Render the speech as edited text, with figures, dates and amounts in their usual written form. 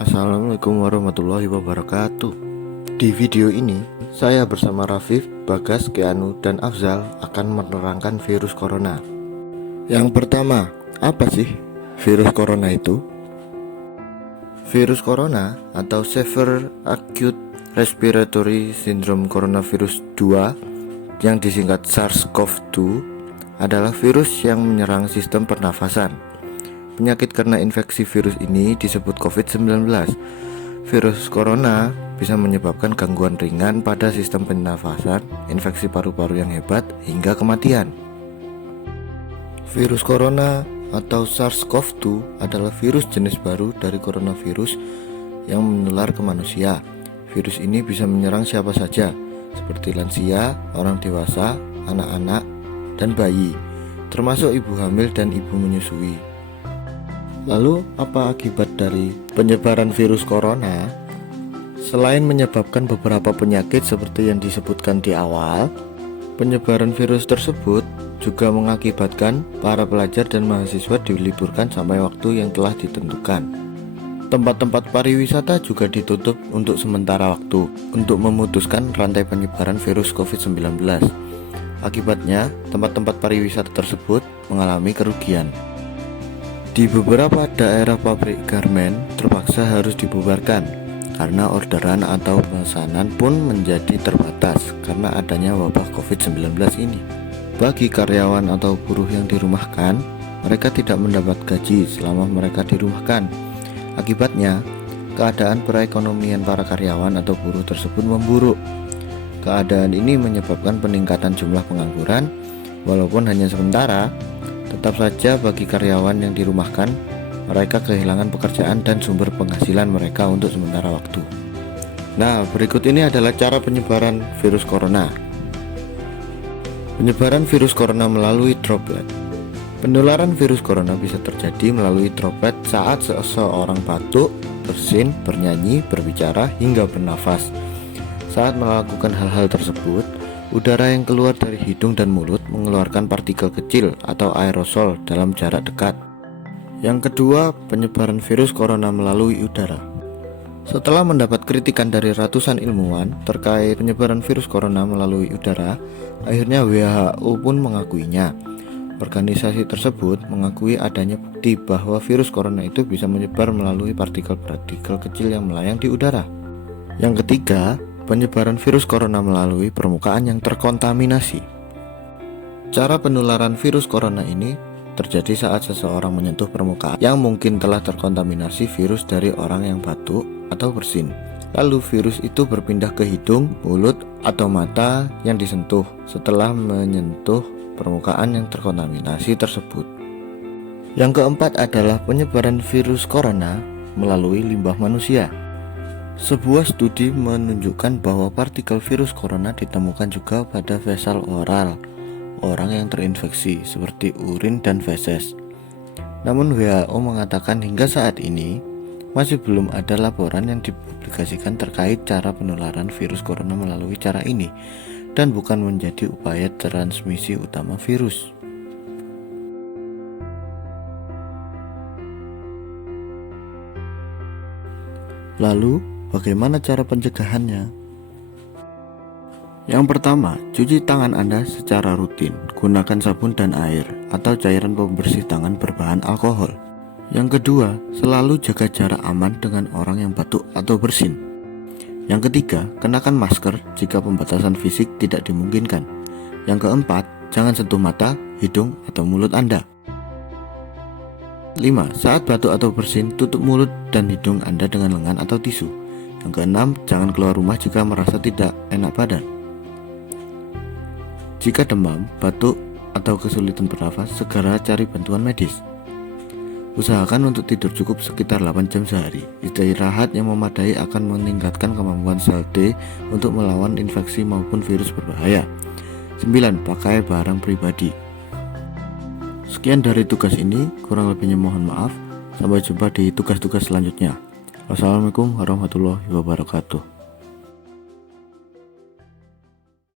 Assalamualaikum warahmatullahi wabarakatuh. Di video ini, saya bersama Rafif, Bagas, Keanu, dan Afzal akan menerangkan virus corona. Yang pertama, apa sih virus corona itu? Virus corona atau Severe Acute Respiratory Syndrome Coronavirus 2 yang disingkat SARS-CoV-2 adalah virus yang menyerang sistem pernafasan. Penyakit karena infeksi virus ini disebut COVID-19. Virus corona bisa menyebabkan gangguan ringan pada sistem pernafasan, infeksi paru-paru yang hebat, hingga kematian. Virus corona atau SARS-CoV-2 adalah virus jenis baru dari coronavirus yang menular ke manusia. Virus ini bisa menyerang siapa saja, seperti lansia, orang dewasa, anak-anak, dan bayi, termasuk ibu hamil dan ibu menyusui. Lalu, apa akibat dari penyebaran virus corona? Selain menyebabkan beberapa penyakit seperti yang disebutkan di awal, penyebaran virus tersebut juga mengakibatkan para pelajar dan mahasiswa diliburkan sampai waktu yang telah ditentukan. Tempat-tempat pariwisata juga ditutup untuk sementara waktu untuk memutuskan rantai penyebaran virus COVID-19. Akibatnya, tempat-tempat pariwisata tersebut mengalami kerugian. Di beberapa daerah pabrik garmen terpaksa harus dibubarkan karena orderan atau pemesanan pun menjadi terbatas karena adanya wabah COVID-19 ini. Bagi karyawan atau buruh yang dirumahkan, mereka tidak mendapat gaji selama mereka dirumahkan. Akibatnya, keadaan perekonomian para karyawan atau buruh tersebut memburuk. Keadaan ini menyebabkan peningkatan jumlah pengangguran, walaupun hanya sementara. Tetap saja bagi karyawan yang dirumahkan, mereka kehilangan pekerjaan dan sumber penghasilan mereka untuk sementara waktu. Nah, berikut ini adalah cara penyebaran virus corona. Penyebaran virus corona melalui droplet. Penularan virus corona bisa terjadi melalui droplet saat seseorang batuk, bersin, bernyanyi, berbicara, hingga bernafas. Saat melakukan hal-hal tersebut, udara yang keluar dari hidung dan mulut mengeluarkan partikel kecil atau aerosol dalam jarak dekat. Yang kedua, penyebaran virus corona melalui udara. Setelah mendapat kritikan dari ratusan ilmuwan terkait penyebaran virus corona melalui udara, akhirnya WHO pun mengakuinya. Organisasi tersebut mengakui adanya bukti bahwa virus corona itu bisa menyebar melalui partikel-partikel kecil yang melayang di udara. Yang ketiga, penyebaran virus corona melalui permukaan yang terkontaminasi. Cara penularan virus corona ini terjadi saat seseorang menyentuh permukaan yang mungkin telah terkontaminasi virus dari orang yang batuk atau bersin. Lalu virus itu berpindah ke hidung, mulut, atau mata yang disentuh setelah menyentuh permukaan yang terkontaminasi tersebut. Yang keempat adalah penyebaran virus corona melalui limbah manusia. Sebuah studi menunjukkan bahwa partikel virus corona ditemukan juga pada vesal oral orang yang terinfeksi seperti urin dan feses. Namun WHO mengatakan hingga saat ini masih belum ada laporan yang dipublikasikan terkait cara penularan virus corona melalui cara ini dan bukan menjadi upaya transmisi utama virus. Lalu, bagaimana cara pencegahannya? Yang pertama, cuci tangan Anda secara rutin. Gunakan sabun dan air atau cairan pembersih tangan berbahan alkohol. Yang kedua, selalu jaga jarak aman dengan orang yang batuk atau bersin. Yang ketiga, kenakan masker jika pembatasan fisik tidak dimungkinkan. Yang keempat, jangan sentuh mata, hidung, atau mulut Anda. 5. Saat batuk atau bersin, tutup mulut dan hidung Anda dengan lengan atau tisu. Yang keenam, jangan keluar rumah jika merasa tidak enak badan. Jika demam, batuk, atau kesulitan bernafas, segera cari bantuan medis. Usahakan untuk tidur cukup sekitar 8 jam sehari. Istirahat yang memadai akan meningkatkan kemampuan sel T untuk melawan infeksi maupun virus berbahaya. 9. Pakai barang pribadi. Sekian dari tugas ini, kurang lebihnya mohon maaf. Sampai jumpa di tugas-tugas selanjutnya. Wassalamualaikum warahmatullahi wabarakatuh.